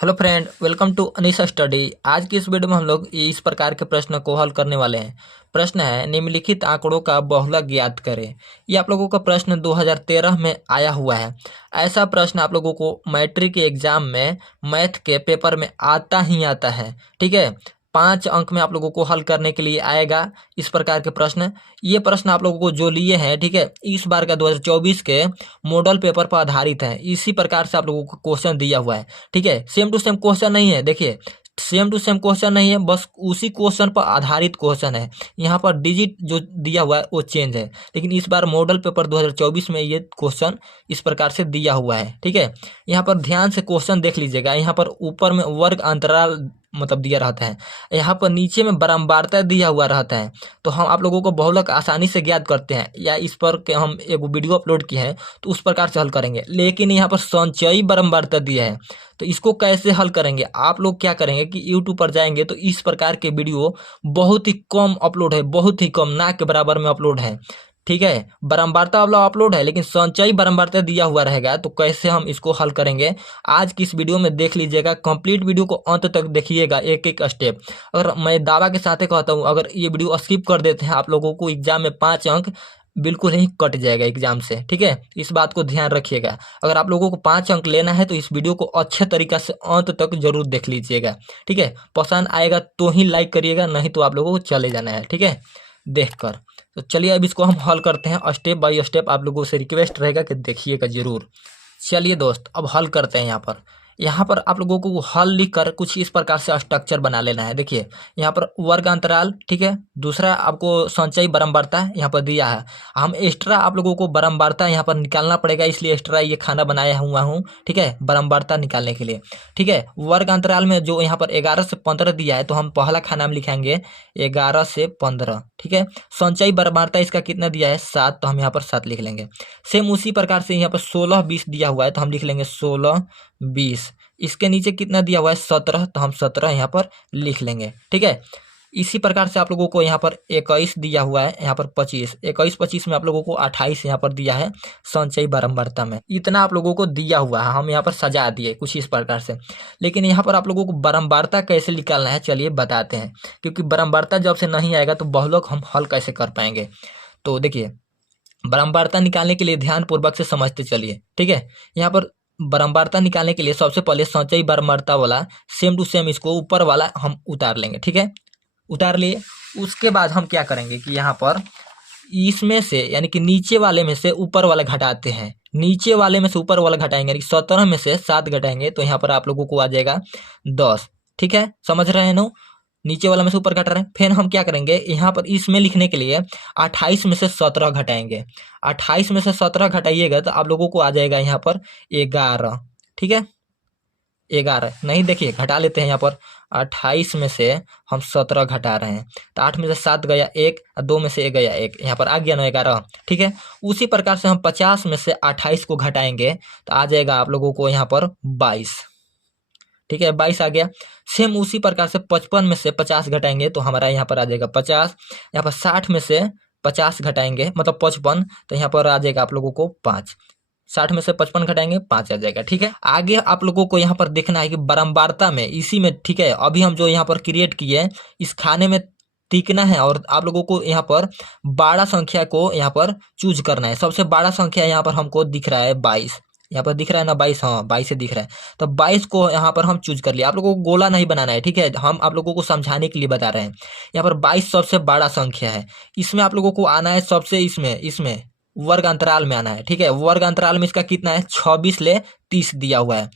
Hello friend, welcome to Anisa study. आज की इस वीडियो में हम लोग इस प्रकार के प्रश्न को हल करने वाले हैं। प्रश्न है, निम्नलिखित आंकड़ों का बहुलक ज्ञात करें। ये आप लोगों का प्रश्न 2013 में आया हुआ है। ऐसा प्रश्न आप लोगों को मैट्रिक के एग्जाम में मैथ के पेपर में आता ही आता है। ठीक है, 5 अंक में आप लोगों को हल करने के लिए आएगा इस प्रकार के प्रश्न। ये प्रश्न आप लोगों को जो लिए हैं, ठीक है, इस बार का 2024 के मॉडल पेपर पर आधारित है। इसी प्रकार से आप लोगों को क्वेश्चन दिया हुआ है। ठीक है, सेम टू सेम क्वेश्चन नहीं है। देखिए, सेम टू सेम क्वेश्चन नहीं है, बस उसी क्वेश्चन पर आधारित क्वेश्चन है। यहाँ पर डिजिट जो दिया हुआ है वो चेंज है, लेकिन इस बार मॉडल पेपर 2024 में ये क्वेश्चन इस प्रकार से दिया हुआ है। ठीक है, यहाँ पर ध्यान से क्वेश्चन देख लीजिएगा। यहाँ पर ऊपर में वर्ग अंतराल मतलब दिया रहता है, यहाँ पर नीचे में बारंबारता दिया हुआ रहता है। तो हम आप लोगों को बहुलक आसानी से ज्ञात करते हैं, या इस पर के हम एक वीडियो अपलोड किए हैं तो उस प्रकार से हल करेंगे। लेकिन यहाँ पर संचयी बारंबारता दिया है, तो इसको कैसे हल करेंगे? आप लोग क्या करेंगे कि यूट्यूब पर जाएंगे तो इस प्रकार के वीडियो बहुत ही कम अपलोड है, बहुत ही कम, ना के बराबर में अपलोड है। ठीक है, बारंबारता वाला अपलोड है, लेकिन संचयी बारंबारता दिया हुआ रहेगा। तो कैसे हम इसको हल करेंगे, आज की इस वीडियो में देख लीजिएगा। कंप्लीट वीडियो को अंत तक देखिएगा, एक एक स्टेप। अगर मैं दावा के साथ कहता हूँ, अगर ये वीडियो स्किप कर देते हैं आप लोगों को एग्जाम में 5 अंक बिल्कुल ही कट जाएगा एग्जाम से। ठीक है, इस बात को ध्यान रखिएगा। अगर आप लोगों को 5 अंक लेना है तो इस वीडियो को अच्छे तरीका से अंत तक जरूर देख लीजिएगा। ठीक है, पसंद आएगा तो ही लाइक करिएगा, नहीं तो आप लोगों को चले जाना है। ठीक है, देखकर। तो चलिए अब इसको हम हल करते हैं स्टेप बाय स्टेप। आप लोगों से रिक्वेस्ट रहेगा कि देखिएगा जरूर। चलिए दोस्त, अब हल करते हैं। यहाँ पर आप लोगों को हल लिखकर कुछ इस प्रकार से स्ट्रक्चर बना लेना है। देखिए, यहाँ पर वर्ग अंतराल, ठीक है, दूसरा आपको संचयी बारंबारता यहाँ पर दिया है। हम एक्स्ट्रा आप लोगों को बारंबारता यहाँ पर निकालना पड़ेगा, इसलिए एक्स्ट्रा ये खाना बनाया हुआ हूँ। ठीक है, बारंबारता निकालने के लिए। ठीक है, वर्ग अंतराल में जो यहाँ पर 11 से 15 दिया है, तो हम पहला खाना हम लिखेंगे 11 से 15। ठीक है, संचयी बारंबारता इसका कितना दिया है, 7, तो हम यहाँ पर 7 लिख लेंगे। सेम उसी प्रकार से यहाँ पर 16 20 दिया हुआ है, तो हम लिख लेंगे 16 20। इसके नीचे कितना दिया हुआ है, 17, तो हम 17 यहाँ पर लिख लेंगे। ठीक है, इसी प्रकार से आप लोगों को यहाँ पर 21 दिया हुआ है, यहाँ पर 25, 21 25 में आप लोगों को 28 यहाँ पर दिया है संचयी बारंबारता में। इतना आप लोगों को दिया हुआ है, हम यहाँ पर सजा दिए कुछ इस प्रकार से। लेकिन यहाँ पर आप लोगों को बारंबारता कैसे निकालना है, चलिए बताते हैं। क्योंकि बारंबारता जब से नहीं आएगा तो बहुलक हम हल कैसे कर पाएंगे। तो देखिए, बारंबारता निकालने के लिए ध्यान पूर्वक से समझते चलिए। ठीक है, यहाँ पर बारंबारता निकालने के लिए सबसे पहले संचयी बारंबारता वाला सेम टू सेम इसको ऊपर वाला हम उतार लेंगे। ठीक है, उतार लिए। उसके बाद हम क्या करेंगे कि यहाँ पर इसमें से, यानी कि नीचे वाले में से ऊपर वाला घटाते हैं। नीचे वाले में से ऊपर वाला घटाएंगे, यानी 17 में से 7 घटाएंगे, तो यहाँ पर आप लोगों को आ जाएगा 10। ठीक है, समझ रहे हैं ना? नीचे वाला में से ऊपर घटा रहे हैं। फिर हम क्या करेंगे, यहाँ पर इसमें लिखने के लिए 28 में से 17 घटाएंगे। 28 में से 17 घटाइएगा तो आप लोगों को आ जाएगा यहाँ पर 11। ठीक है, 11 नहीं, देखिए घटा लेते हैं। यहाँ पर 28 में से हम 17 घटा रहे हैं, तो 8 में से 7 गया 1, 2 में से 1 गया 1, यहाँ पर आ गया ना 11। ठीक है, उसी प्रकार से हम 50 में से 28 को घटाएंगे तो आ जाएगा आप लोगों को यहाँ पर 22। ठीक है, 22 आ गया। सेम उसी प्रकार से 55 में से 50 घटाएंगे तो हमारा यहाँ पर आ जाएगा 50। यहाँ पर 60 में से 50 घटाएंगे मतलब 55, तो यहाँ पर आ जाएगा आप लोगों को 5। 60 में से 55 घटाएंगे, 5 आ जाएगा। ठीक है, आगे आप लोगों को यहाँ पर देखना है कि बारंबारता में इसी में, ठीक है, अभी हम जो यहाँ पर क्रिएट किए इस खाने में टिकना है, और आप लोगों को यहाँ पर बड़ा संख्या को यहाँ पर चूज करना है। सबसे बड़ा संख्या यहाँ पर हमको दिख रहा है 22, यहाँ पर दिख रहा है ना 22, हाँ 22 से दिख रहा है। तो 22 को यहाँ पर हम चूज कर लिया। आप लोगों को गोला नहीं बनाना है, ठीक है, हम आप लोगों को समझाने के लिए बता रहे हैं। यहाँ पर 22 सबसे बड़ा संख्या है, इसमें आप लोगों को आना है सबसे, इसमें वर्ग अंतराल में आना है। ठीक है, वर्ग अंतराल में इसका कितना है, 26 ले 30 दिया हुआ है।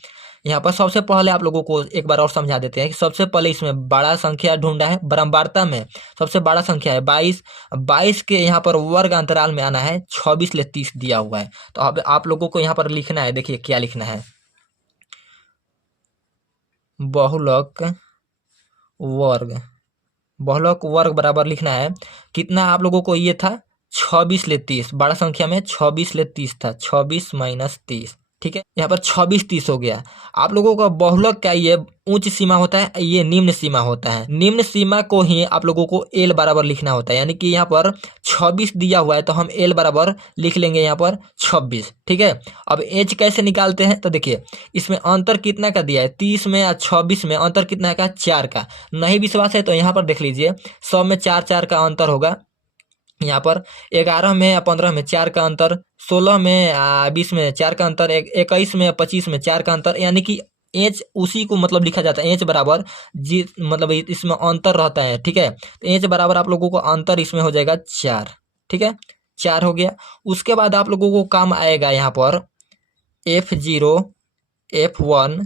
यहाँ पर सबसे पहले आप लोगों को एक बार और समझा देते हैं कि सबसे पहले इसमें बड़ा संख्या ढूंढा है। बारंबारता में सबसे बड़ा संख्या है 22, 22 के यहाँ पर वर्ग अंतराल में आना है 26 ले 30 दिया हुआ है। तो अब आप लोगों को यहाँ पर लिखना है, देखिए क्या लिखना है, बहुलक वर्ग। बहुलक वर्ग बराबर लिखना है कितना, आप लोगों को ये था 26 ले 30, बड़ा संख्या में 26 ले 30 था, 26 - 30। ठीक है। यहाँ पर 26 30 हो गया। आप लोगों का बहुलक का ये उच्च सीमा होता है, ये निम्न सीमा होता है। निम्न सीमा को ही आप लोगों को एल बराबर लिखना होता है, यानी कि यहाँ पर 26 दिया हुआ है तो हम एल बराबर लिख लेंगे यहाँ पर 26। ठीक है। अब एच कैसे निकालते हैं तो देखिए, इसमें अंतर कितना का दिया है, 30 में या 26 में अंतर कितना का, 4 का। नहीं विश्वास है तो यहाँ पर देख लीजिए, 100 में 4 4 का अंतर होगा। यहाँ पर 11 में या 15 में 4 का अंतर, 16 में 20 में 4 का अंतर, 21 में या 25 में 4 का अंतर, यानी कि एच उसी को मतलब लिखा जाता है। एच बराबर जी मतलब इसमें अंतर रहता है। ठीक है। तो एच बराबर आप लोगों को अंतर इसमें हो जाएगा 4। ठीक है, 4 हो गया। उसके बाद आप लोगों को काम आएगा यहाँ पर F0 F1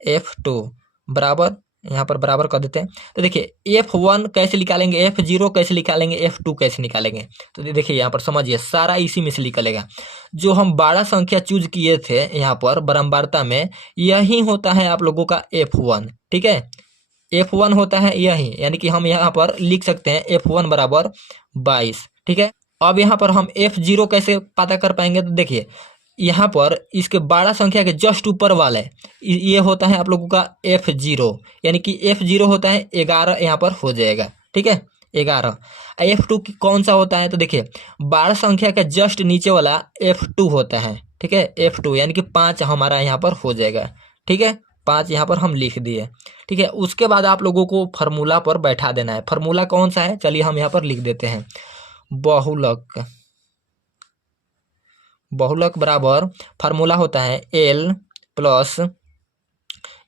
F2 बराबर, यहाँ पर बराबर कर देते हैं। तो देखिए F1 कैसे निकालेंगे, F0 कैसे निकालेंगे, F2 कैसे निकालेंगे, तो देखिए यहाँ पर समझिए सारा इसी में से निकलेगा। जो हम 12 संख्या चूज किए थे यहाँ पर बारंबारता में, यही होता है आप लोगों का F1। ठीक है, F1 होता है यही, यानी कि हम यहाँ पर लिख सकते हैं F1 बराबर 22। ठीक है। अब यहाँ पर हम F0 कैसे पता कर पाएंगे, तो देखिए यहाँ पर इसके 12 संख्या के जस्ट ऊपर वाले ये होता है आप लोगों का F0, यानी कि F0 होता है 11, यहाँ पर हो जाएगा। ठीक है, 11। F2 की कौन सा होता है, तो देखिए 12 संख्या का जस्ट नीचे वाला F2 होता है। ठीक है, F2 यानी कि 5 हमारा यहाँ पर हो जाएगा। ठीक है, 5 यहाँ पर हम लिख दिए। ठीक है। उसके बाद आप लोगों को फार्मूला पर बैठा देना है। फार्मूला कौन सा है, चलिए हम यहाँ पर लिख देते हैं। बहुलक, बहुलक बराबर फार्मूला होता है L plus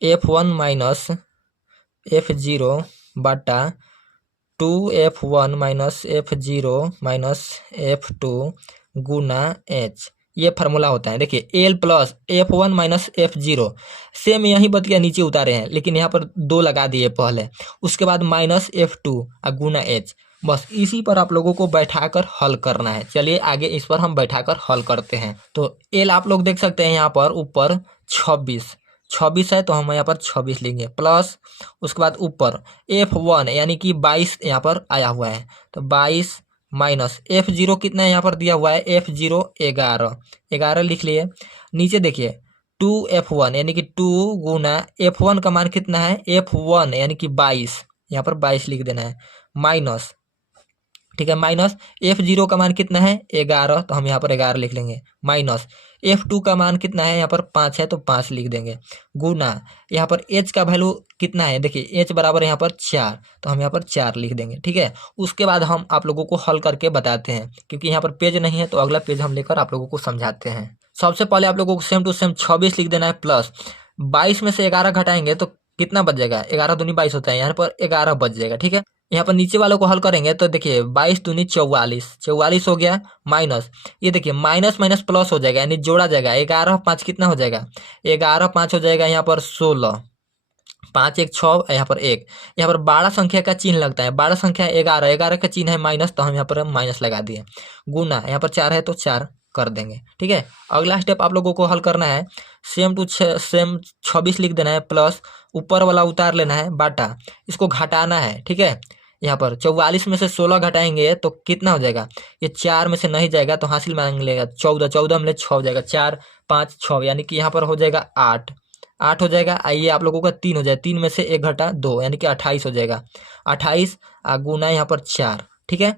F1 minus F0 बटा 2F1 minus F0 minus F2 गुना H, ये फार्मूला होता है। देखिए L plus F1 minus F0, same यही बतिया नीचे उतारे हैं, लेकिन यहाँ पर 2 लगा दिए पहले, उसके बाद माइनस F2 गुना H। बस इसी पर आप लोगों को बैठाकर हल करना है। चलिए आगे इस पर हम बैठाकर हल करते हैं। तो L आप लोग देख सकते हैं यहाँ पर ऊपर 26 है, तो हम यहाँ पर 26 लेंगे, प्लस उसके बाद ऊपर F1 यानी कि 22 यहाँ पर आया हुआ है, तो 22 माइनस F0 कितना है यहाँ पर दिया हुआ है, F0 11 लिख लिए। नीचे देखिए 2F1 यानी कि 2 गुना F1 का मान कितना है, F1 यानी कि 22, यहाँ पर 22 लिख देना है, माइनस, ठीक है, माइनस F0 का मान कितना है 11, तो हम यहाँ पर 11 लिख लेंगे, माइनस F2 का मान कितना है यहाँ पर 5 है, तो 5 लिख देंगे, गुना यहाँ पर H का वैल्यू कितना है, देखिए H बराबर यहाँ पर 4, तो हम यहाँ पर 4 लिख देंगे। ठीक है। उसके बाद हम आप लोगों को हल करके बताते हैं, क्योंकि यहाँ पर पेज नहीं है तो अगला पेज हम लेकर आप लोगों को समझाते हैं। सबसे पहले आप लोगों को सेम टू सेम 26 लिख देना है, प्लस 22 में से 11 घटाएंगे तो कितना बच जाएगा, 11 दूनी 22 होता है, यहाँ पर 11 बच जाएगा। ठीक है। यहाँ पर नीचे वालों को हल करेंगे तो देखिए 22 दूनी 44 हो गया, माइनस ये देखिए माइनस माइनस प्लस हो जाएगा, यानी जोड़ा जाएगा, 11 5 कितना हो जाएगा, 11 5 हो जाएगा यहाँ पर 16, 5 1 6, यहाँ पर 1, यहाँ पर 12 संख्या का चिन्ह लगता है, 12 संख्या 11 का चिन्ह है माइनस, तो हम यहाँ पर माइनस लगा दिए, गुना यहाँ पर 4 है तो 4 कर देंगे। ठीक है। अगला स्टेप आप लोगों को हल करना है, सेम 26 लिख देना है, प्लस ऊपर वाला उतार लेना है, बाटा इसको घटाना है। ठीक है। यहाँ पर 44 में से 16 घटाएंगे तो कितना हो जाएगा, ये 4 में से नहीं जाएगा तो हासिल मांग लेगा 14 में 6 हो जाएगा, 4 5 6, यानी कि यहाँ पर हो जाएगा 8 हो जाएगा। आइए आप लोगों का 3 हो जाए, 3 में से 1 घटा 2 यानी कि 28 हो जाएगा, 28 गुना यहाँ पर 4। ठीक है।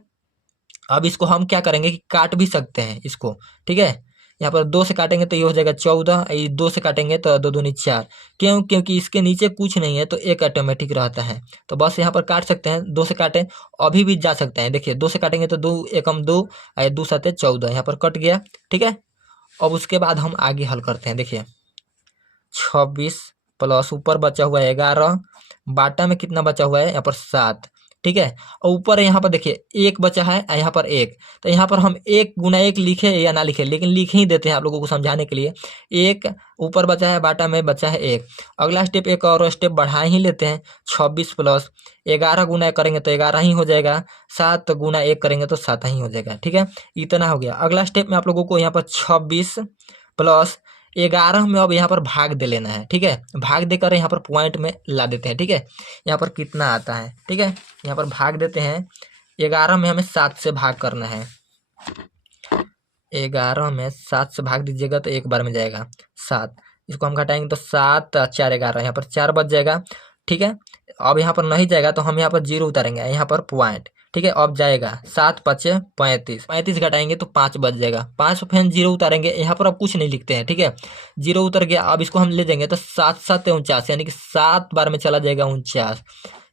अब इसको हम क्या करेंगे कि काट भी सकते हैं इसको। ठीक है। यहाँ पर 2 से काटेंगे तो ये हो जाएगा 14, ये 2 से काटेंगे तो 2 दूनी 4, क्योंकि इसके नीचे कुछ नहीं है तो 1 ऑटोमेटिक रहता है, तो बस यहाँ पर काट सकते हैं। 2 से काटें, अभी भी जा सकते हैं, देखिए 2 से काटेंगे तो 2 एकम 2, 2 7 14, यहाँ पर कट गया। ठीक है। अब उसके बाद हम आगे हल करते हैं। देखिए 26 प्लस ऊपर बचा हुआ है 11, बाटा में कितना बचा हुआ है यहाँ पर 7। ठीक है। और ऊपर यहाँ पर देखिए 1 बचा है, यहाँ पर 1, तो यहाँ पर हम 1 गुना 1 लिखे या ना लिखे, लेकिन लिख ही देते हैं आप लोगों को समझाने के लिए। 1 ऊपर बचा है, बाटा में बचा है 1। अगला स्टेप एक और स्टेप बढ़ा ही लेते हैं, 26 प्लस 11 गुना करेंगे तो 11 ही हो जाएगा, 7 गुना 1 करेंगे तो 7 ही हो जाएगा। ठीक है, इतना हो गया। अगला स्टेप में आप लोगों को यहाँ पर 26 प्लस 11 में अब यहाँ पर भाग दे लेना है। ठीक है, भाग देकर यहाँ पर पॉइंट में ला देते हैं। ठीक है, यहाँ पर कितना आता है, ठीक है, यहाँ पर भाग देते हैं, 11 में हमें 7 से भाग करना है। 11 में 7 से भाग दीजिएगा तो एक बार में जाएगा 7। इसको हम घटाएंगे तो 7 4 11, यहाँ पर 4 बच जाएगा। ठीक है, अब यहाँ पर नहीं जाएगा तो हम यहाँ पर 0 उतारेंगे, यहाँ पर पॉइंट। ठीक है, अब जाएगा 7 5 35, 35 घटाएंगे तो 5 बच जाएगा। 5 फिर 0 उतारेंगे, यहाँ पर अब कुछ नहीं लिखते हैं। ठीक है, 0 उतर गया। अब इसको हम ले जाएंगे तो 7 7 49, यानी कि 7 बार में चला जाएगा 49।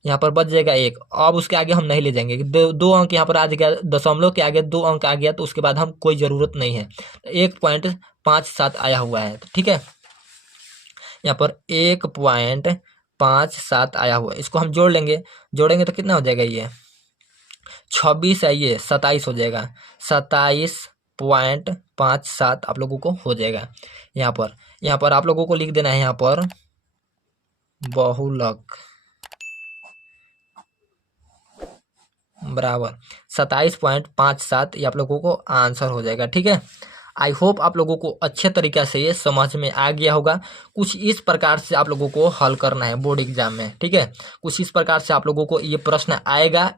यहाँ पर बच जाएगा 1। अब उसके आगे हम नहीं ले जाएंगे, दो अंक यहाँ पर आ गया, दशमलव के आगे 2 अंक आ गया तो उसके बाद हम कोई ज़रूरत नहीं है। 1.57 आया हुआ है। ठीक है, यहाँ पर 1.57 आया हुआ है, इसको हम जोड़ लेंगे। जोड़ेंगे तो कितना हो जाएगा, ये 26 है, ये 27 हो जाएगा। 27.57 आप लोगों को हो जाएगा। यहाँ पर आप लोगों को लिख देना है, यहाँ पर बहुलक बराबर 27.57, ये आप लोगों को आंसर हो जाएगा। ठीक है, आई होप आप लोगों को अच्छे तरीके से ये समझ में आ गया होगा। कुछ इस प्रकार से आप लोगों को हल करना है बोर्ड एग्जाम में। ठीक है, कुछ इस प्रकार से आप लोगों को ये प्रश्न आएगा,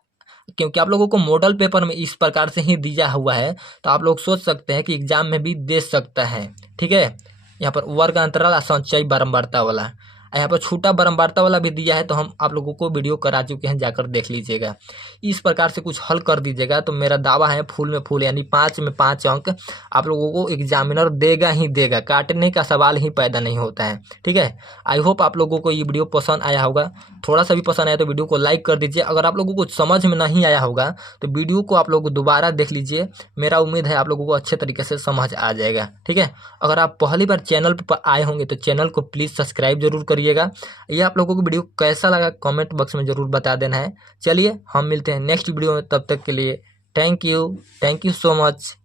क्योंकि आप लोगों को मॉडल पेपर में इस प्रकार से ही दिया हुआ है, तो आप लोग सोच सकते हैं कि एग्जाम में भी दे सकता है। ठीक है, यहाँ पर वर्ग अंतराल संचयी बारंबारता वाला, यहाँ पर छूटा बारंबारता वाला भी दिया है, तो हम आप लोगों को वीडियो करा चुके हैं, जाकर देख लीजिएगा। इस प्रकार से कुछ हल कर दीजिएगा तो मेरा दावा है फूल में फूल, यानी 5 में 5 अंक आप लोगों को एग्जामिनर देगा ही देगा, काटने का सवाल ही पैदा नहीं होता है। ठीक है, आई होप आप लोगों को ये वीडियो पसंद आया होगा। थोड़ा सा भी पसंद आया तो वीडियो को लाइक कर दीजिए। अगर आप लोगों को समझ में नहीं आया होगा तो वीडियो को आप लोग दोबारा देख लीजिए, मेरा उम्मीद है आप लोगों को अच्छे तरीके से समझ आ जाएगा। ठीक है, अगर आप पहली बार चैनल पर आए होंगे तो चैनल को प्लीज़ सब्सक्राइब जरूर करिएगा। ये आप लोगों को वीडियो कैसा लगा कमेंट बॉक्स में जरूर बता देना है। चलिए हम मिलते हैं नेक्स्ट वीडियो में, तब तक के लिए थैंक यू सो मच।